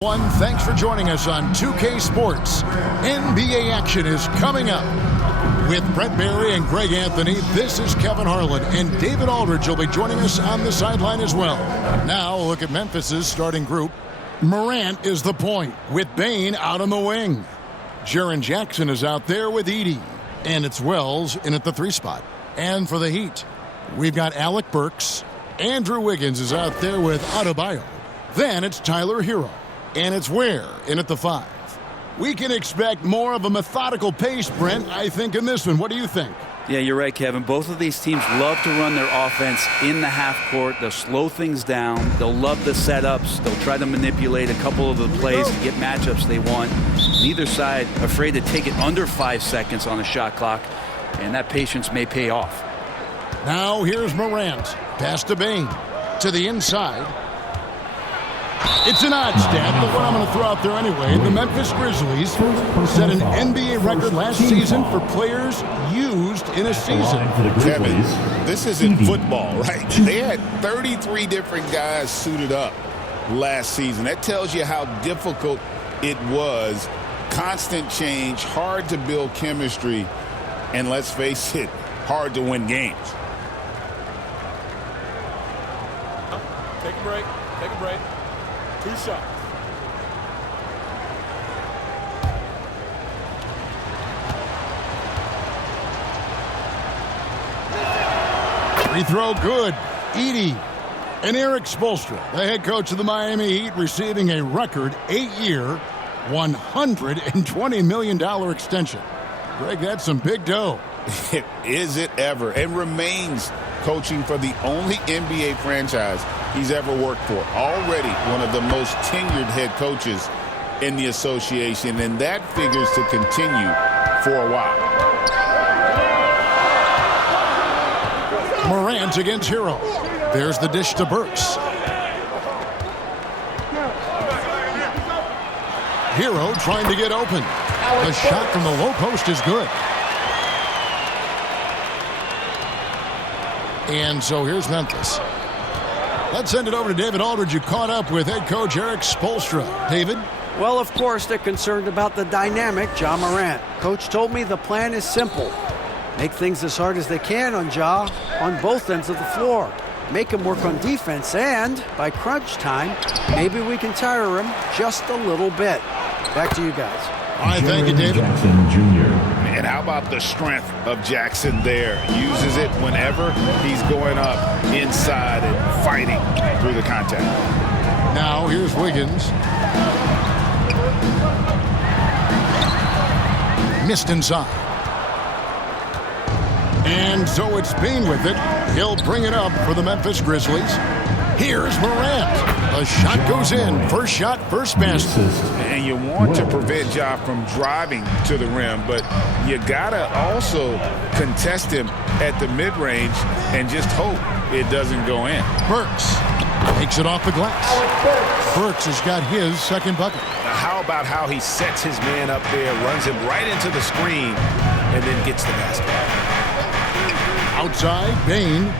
Thanks for joining us on 2K Sports. NBA action is coming up. With Brett Barry and Greg Anthony, this is Kevin Harlan, and David Aldridge will be joining us on the sideline as well. Now, a look at Memphis's starting group. Morant is the point, with Bane out on the wing. Jaren Jackson is out there with Edey, and it's Wells in at the 3 spot. And for the Heat, we've got Alec Burks. Andrew Wiggins is out there with Adebayo. Then it's Tyler Hero. And it's Ware in at the 5. We can expect more of a methodical pace, Brent, I think, in this one. What do you think? Yeah, you're right, Kevin. Both of these teams love to run their offense in the half court. They'll slow things down. They'll love the setups. They'll try to manipulate a couple of the plays to get matchups they want. Neither side afraid to take it under 5 seconds on the shot clock, and that patience may pay off. Now here's Morant. Pass to Bane. To the inside. It's an odd stat, but what I'm going to throw out there anyway. The Memphis Grizzlies set an NBA record last season for players used in a season. Kevin, this isn't football, right? They had 33 different guys suited up last season. That tells you how difficult it was. Constant change, hard to build chemistry, and let's face it, hard to win games. Take a break. Take a break. 2 shots. Free throw good. Edey. And Eric Spoelstra, the head coach of the Miami Heat, receiving a record 8-year, $120 million extension. Greg, that's some big dough. Is it ever? And remains coaching for the only NBA franchise he's ever worked for. Already one of the most tenured head coaches in the association, and that figures to continue for a while. Morant against Hero. There's the dish to Burks. Hero trying to get open. The shot from the low post is good. And so here's Memphis. Let's send it over to David Aldridge, who caught up with head coach Eric Spoelstra. David? Well, of course, they're concerned about the dynamic Ja Morant. Coach told me the plan is simple. Make things as hard as they can on Ja on both ends of the floor. Make him work on defense, and by crunch time, maybe we can tire him just a little bit. Back to you guys. All right, thank you, David. Jackson Jr. And how about the strength of Jackson there? Uses it whenever he's going up inside and fighting through the contact. Now here's Wiggins. Missed inside. And so it's Bane with it. He'll bring it up for the Memphis Grizzlies. Here's Morant. A shot goes in. First shot, first basket. And you want to prevent Ja from driving to the rim, but you gotta also contest him at the mid-range and just hope it doesn't go in. Burks takes it off the glass. Burks has got his second bucket. Now how about how he sets his man up there, runs him right into the screen, and then gets the basket. Outside, Bane.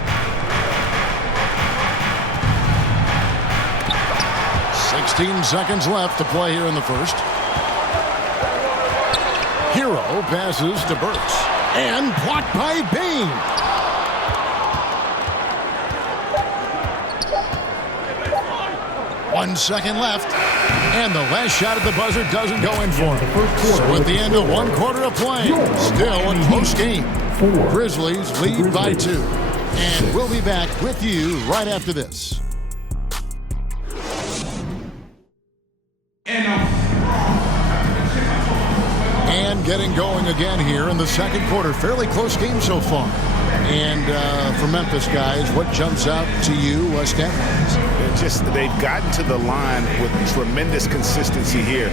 16 seconds left to play here in the first. Hero passes to Burks. And blocked by Bane. One second left. And the last shot at the buzzer doesn't go in for him. So at the end of one quarter of play, still a close game. Grizzlies lead by 2. And we'll be back with you right after this. And getting going again here in the second quarter. Fairly close game so far. And for Memphis, guys, what jumps out to you stat-wise? They've gotten to the line with tremendous consistency here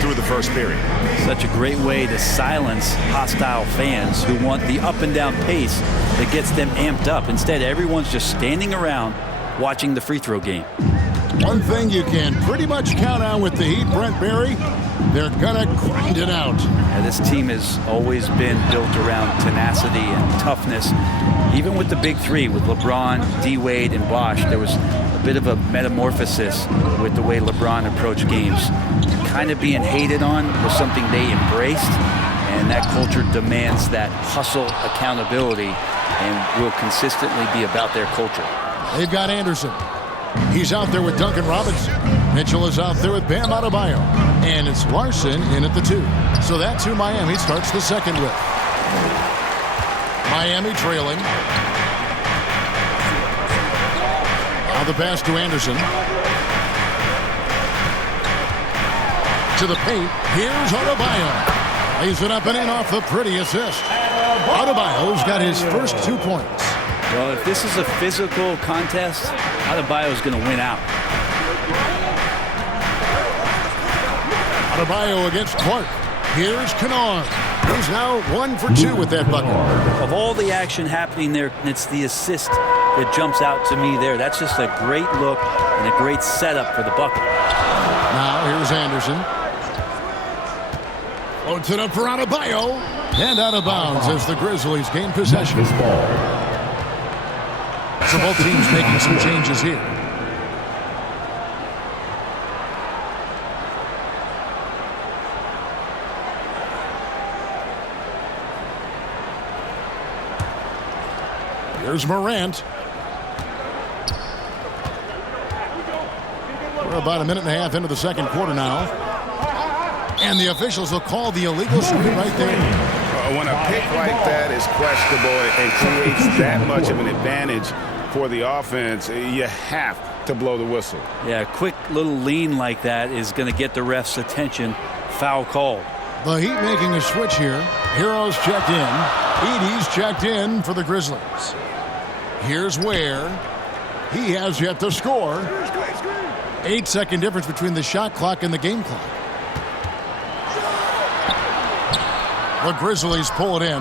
through the first period. Such a great way to silence hostile fans who want the up and down pace that gets them amped up. Instead, everyone's just standing around watching the free throw game. One thing you can pretty much count on with the Heat, Brent Barry, they're gonna grind it out. Yeah, this team has always been built around tenacity and toughness. Even with the big three, with LeBron, D-Wade, and Bosh, there was a bit of a metamorphosis with the way LeBron approached games. Kind of being hated on was something they embraced, and that culture demands that hustle accountability and will consistently be about their culture. They've got Anderson. He's out there with Duncan Robinson. Mitchell is out there with Bam Adebayo. And it's Larson in at the 2. So that's who Miami starts the second with. Miami trailing. Now the pass to Anderson. To the paint. Here's Adebayo. Lays it up and in off the pretty assist. Adebayo's got his first 2 points. Well, if this is a physical contest, Adebayo is going to win out. Adebayo against Clark. Here's Kennard. He's now 1 for 2 with that bucket. Of all the action happening there, it's the assist that jumps out to me there. That's just a great look and a great setup for the bucket. Now here's Anderson. Floats it up for Adebayo. And out of bounds as the Grizzlies gain possession. So both teams making some changes here. Here's Morant. We're about a minute and a half into the second quarter now. And the officials will call the illegal screen right there. When a pick like that is questionable and creates that much of an advantage for the offense, you have to blow the whistle. Yeah, a quick little lean like that is going to get the ref's attention. Foul called. The Heat making a switch here. Heroes checked in. Edey's checked in for the Grizzlies. Here's Ware. He has yet to score. 8-second difference between the shot clock and the game clock. The Grizzlies pull it in.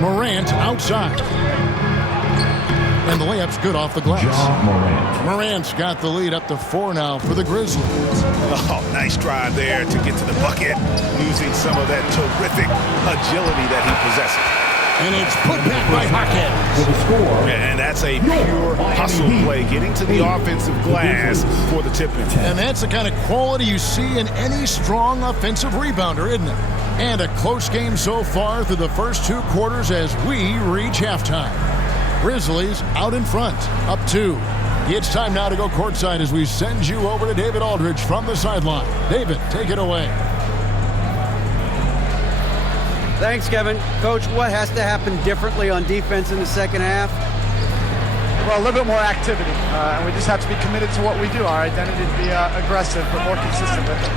Morant outside. And the layup's good off the glass. Morant's got the lead up to 4 now for the Grizzlies. Oh, nice drive there to get to the bucket, using some of that terrific agility that he possesses. And it's put back by Hawkins. And that's a pure hustle play, getting to the offensive glass for the tip-in. And that's the kind of quality you see in any strong offensive rebounder, isn't it? And a close game so far through the first 2 quarters as we reach halftime. Grizzlies out in front, up 2. It's time now to go courtside as we send you over to David Aldridge from the sideline. David, take it away. Thanks, Kevin. Coach, what has to happen differently on defense in the second half? Well, a little bit more activity, and we just have to be committed to what we do. Our identity to be aggressive, but more consistent with it.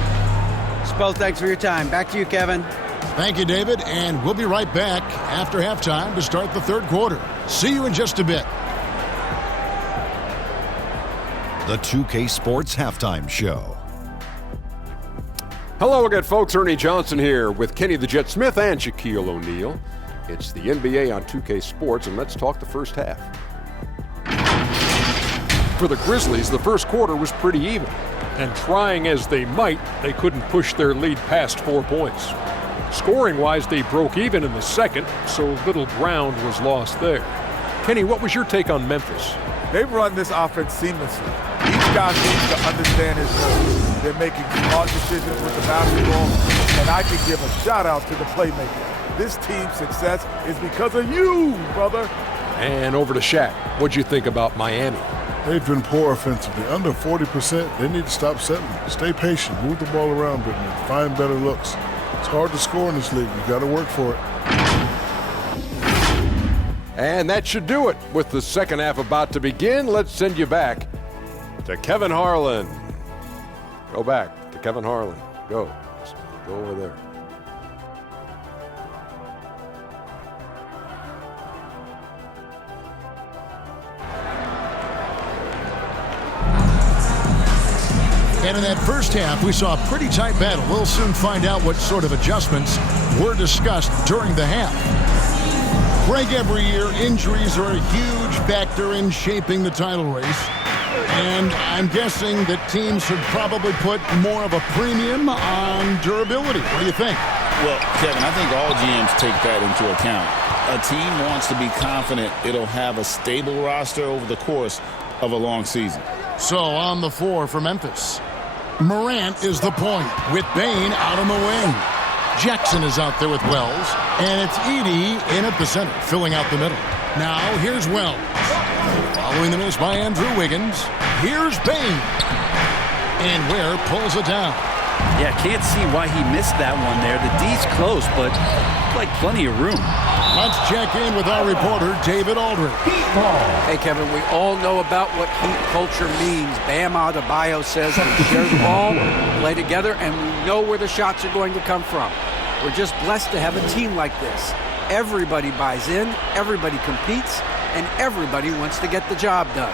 Spo, thanks for your time. Back to you, Kevin. Thank you, David, and we'll be right back after halftime to start the third quarter. See you in just a bit. The 2K Sports Halftime Show. Hello again, folks. Ernie Johnson here with Kenny the Jet Smith and Shaquille O'Neal. It's the NBA on 2K Sports, and let's talk the first half. For the Grizzlies, the first quarter was pretty even. And trying as they might, they couldn't push their lead past 4 points. Scoring-wise, they broke even in the second, so little ground was lost there. Kenny, what was your take on Memphis? They've run this offense seamlessly. Each guy needs to understand his role. They're making smart decisions with the basketball, and I can give a shout-out to the playmaker. This team's success is because of you, brother. And over to Shaq. What'd you think about Miami? They've been poor offensively, under 40%. They need to stop settling. Stay patient, move the ball around, Brittany, find better looks. It's hard to score in this league. You've got to work for it. And that should do it. With the second half about to begin, let's send you back to Kevin Harlan. Go back to Kevin Harlan. Go over there. And in that first half, we saw a pretty tight battle. We'll soon find out what sort of adjustments were discussed during the half. Greg, every year, injuries are a huge factor in shaping the title race. And I'm guessing that teams should probably put more of a premium on durability. What do you think? Well, Kevin, I think all GMs take that into account. A team wants to be confident it'll have a stable roster over the course of a long season. So on the floor for Memphis, Morant is the point with Bain out on the wing. Jackson is out there with Wells, and it's Edey in at the center, filling out the middle. Now here's Wells. Following the miss by Andrew Wiggins, here's Bain. And Ware pulls it down. Yeah, can't see why he missed that one there. The D's close, but like plenty of room. Let's check in with our reporter, David Aldridge. Hey, Kevin, we all know about what Heat culture means. Bam Adebayo says we share the ball, play together, and we know where the shots are going to come from. We're just blessed to have a team like this. Everybody buys in, everybody competes, and everybody wants to get the job done.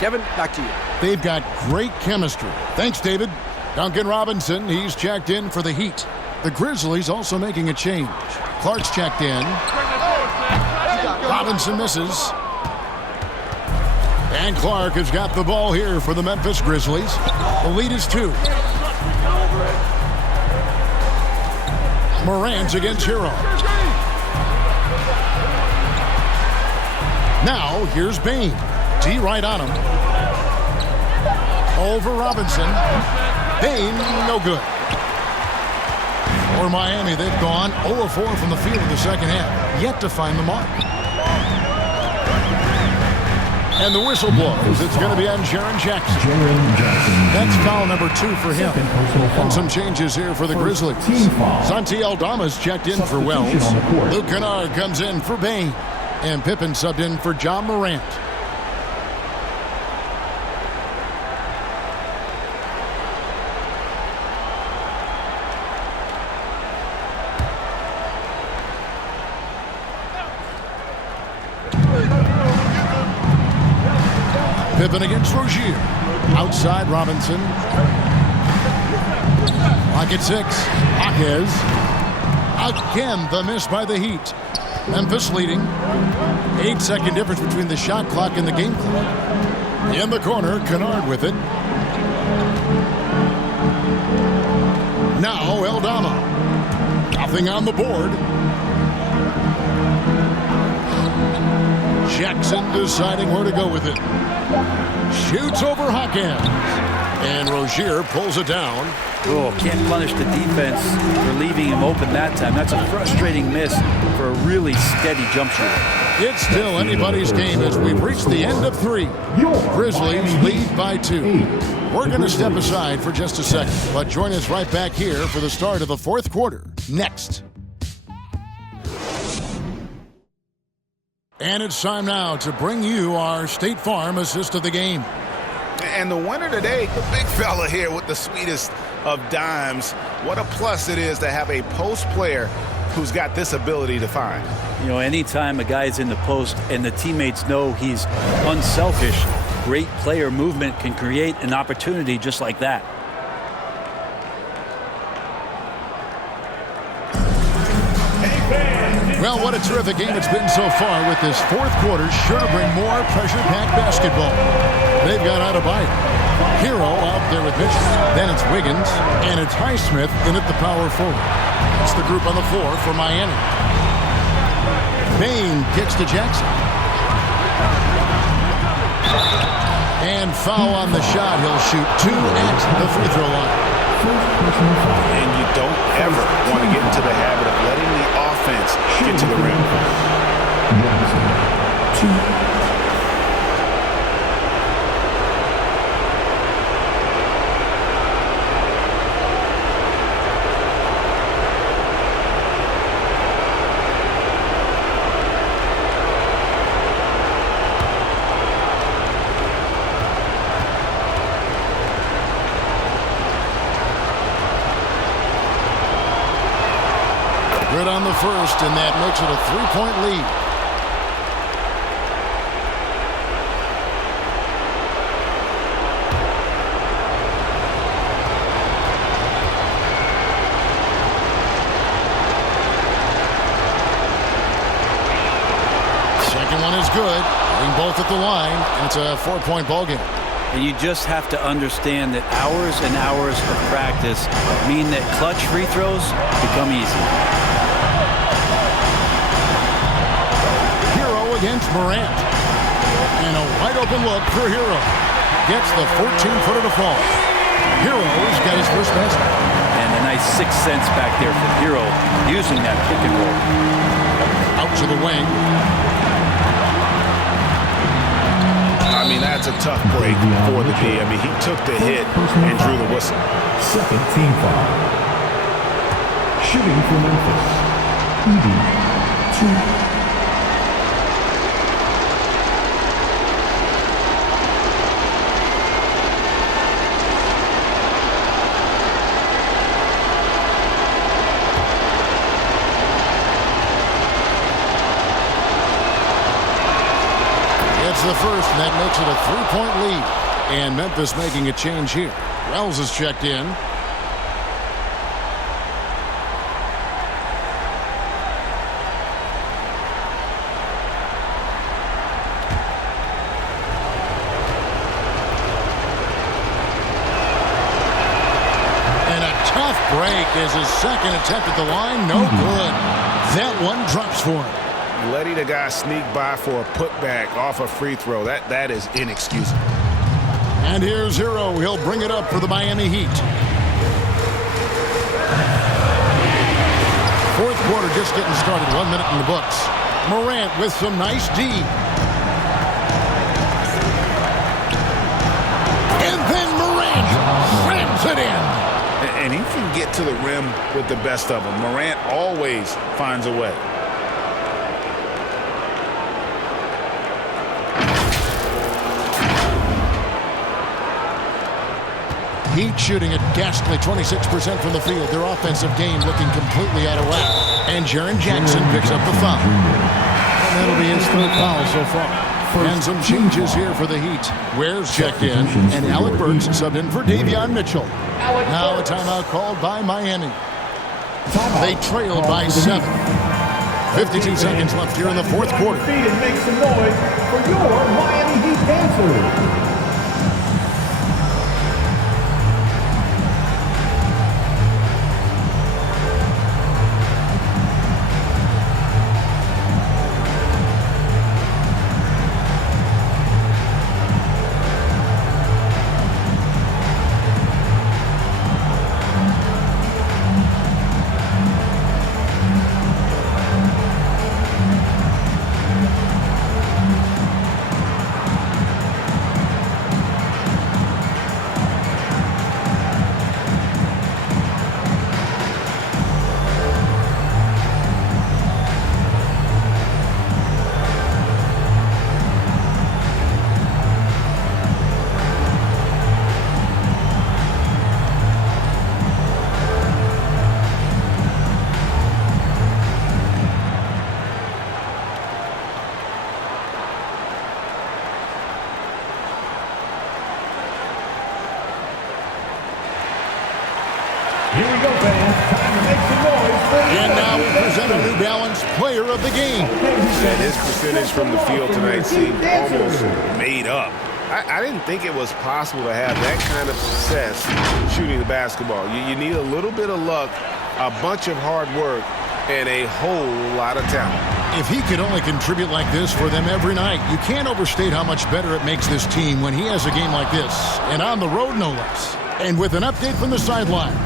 Kevin, back to you. They've got great chemistry. Thanks, David. Duncan Robinson, he's checked in for the Heat. The Grizzlies also making a change. Clark's checked in. Robinson misses. And Clark has got the ball here for the Memphis Grizzlies. The lead is 2. Morant's against Hero. Now, here's Bain. D right on him. Over Robinson. Bain, no good. For Miami, they've gone 0-4 from the field in the second half. Yet to find the mark. And the whistle blows. It's going to be on Jaren Jackson. That's foul number 2 for him. And some changes here for the Grizzlies. Santi Aldama's checked in for Wells. Luke Kennard comes in for Bain. And Pippen subbed in for John Morant. Pippen against Rozier. Outside Robinson. Lock at 6. Jaquez. Again, the miss by the Heat. Memphis leading. 8-second difference between the shot clock and the game clock. In the corner, Kennard with it. Now, Aldama. Nothing on the board. Jackson deciding where to go with it. Shoots over Hawkins. And Rozier pulls it down. Oh, can't punish the defense for leaving him open that time. That's a frustrating miss for a really steady jump shooter. It's still anybody's game as we've reached the end of 3. Grizzlies lead by 2. We're going to step aside for just a second, but join us right back here for the start of the 4th quarter. Next. And it's time now to bring you our State Farm assist of the game. And the winner today, the big fella here with the sweetest of dimes. What a plus it is to have a post player who's got this ability to find. You know, anytime a guy's in the post and the teammates know he's unselfish, great player movement can create an opportunity just like that. Well, what a terrific game it's been so far with this 4th quarter. Sure to bring more pressure-packed basketball. They've got Adebayo. Hero out there with Mitchell. Then it's Wiggins. And it's Highsmith in at the power forward. It's the group on the floor for Miami. Bain kicks to Jackson. And foul on the shot. He'll shoot 2 at the free throw line. And you don't ever want to get into the habit of letting the offense get to the rim. Good on the first, and that makes it a 3-point lead. Second one is good. Hitting both at the line, and it's a 4-point ball game. And you just have to understand that hours and hours of practice mean that clutch free throws become easy. Hero against Morant. And a wide open look for Hero. Gets the 14-footer to fall. Hero's got his first basket. And a nice 6 cents back there for Hero using that pick and roll. Out to the wing. I mean, that's a tough break for the D. I mean, he took the hit and drew the whistle. Second team foul. Shooting for Memphis. Edie, 2. The first, and that makes it a 3-point lead. And Memphis making a change here. Wells is checked in. And a tough break is his second attempt at the line. No good. That one drops for him. Letting a guy sneak by for a putback off a free throw, that is inexcusable. And here's Hero. He'll bring it up for the Miami Heat. Fourth quarter just getting started. 1 minute in the books. Morant with some nice D. And then Morant slams it in. And he can get to the rim with the best of them. Morant always finds a way. Heat shooting a ghastly 26% from the field. Their offensive game looking completely out of whack. And Jaren Jackson picks up the foul. And that'll be his third foul so far. And some changes here for the Heat. Ware's checked in, and Alec Burks subbed in for Davion Mitchell. Now a timeout called by Miami. They trailed by 7. 52 seconds left here in the fourth quarter. And make some noise for your Miami Heat dancers. Here we go, fans. Time to make some noise. And now we present a New Balance Player of the Game. And his percentage from the field tonight seemed almost made up. I didn't think it was possible to have that kind of success shooting the basketball. You need a little bit of luck, a bunch of hard work, and a whole lot of talent. If he could only contribute like this for them every night, you can't overstate how much better it makes this team when he has a game like this, and on the road no less. And with an update from the sidelines,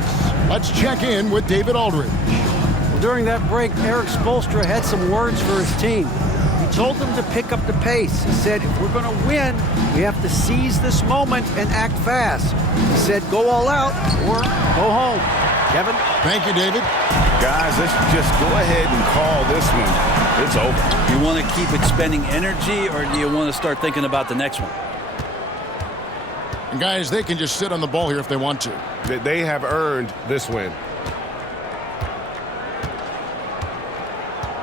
let's check in with David Aldridge. Well, during that break, Eric Spoelstra had some words for his team. He told them to pick up the pace. He said, if we're going to win, we have to seize this moment and act fast. He said, go all out or go home. Kevin? Thank you, David. Guys, let's just go ahead and call this one. It's over. You want to keep expending energy, or do you want to start thinking about the next one? And guys, they can just sit on the ball here if they want to. They have earned this win.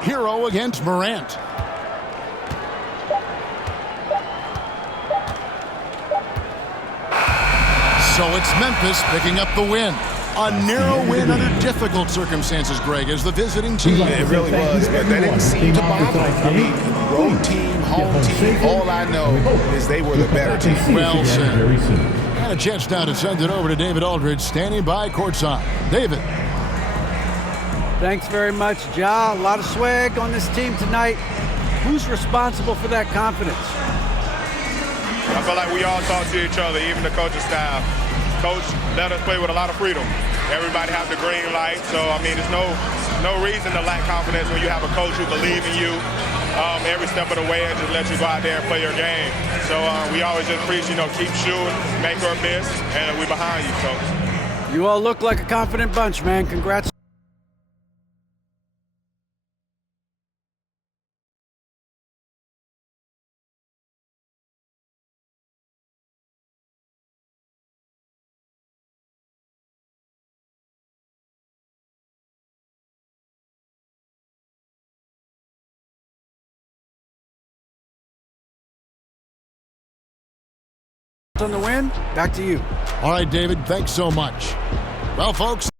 Hero against Morant. So it's Memphis picking up the win. A narrow win under difficult circumstances, Greg, as the visiting team. It really was, but that didn't seem to bother them. I mean, Road team, home team, all I know is they were the better team. Well said. And a chance now to send it over to David Aldridge, standing by courtside. David. Thanks very much, Ja. A lot of swag on this team tonight. Who's responsible for that confidence? I feel like we all talk to each other, even the coaching staff. Coach let us play with a lot of freedom. Everybody have the green light, so I mean, there's no reason to lack confidence when you have a coach who believes in you every step of the way and just let you go out there and play your game. So we always just preach, keep shooting, make or miss, and we behind you. So you all look like a confident bunch, man. Congrats. On the win, back to you. All right, David, thanks so much. Well, folks.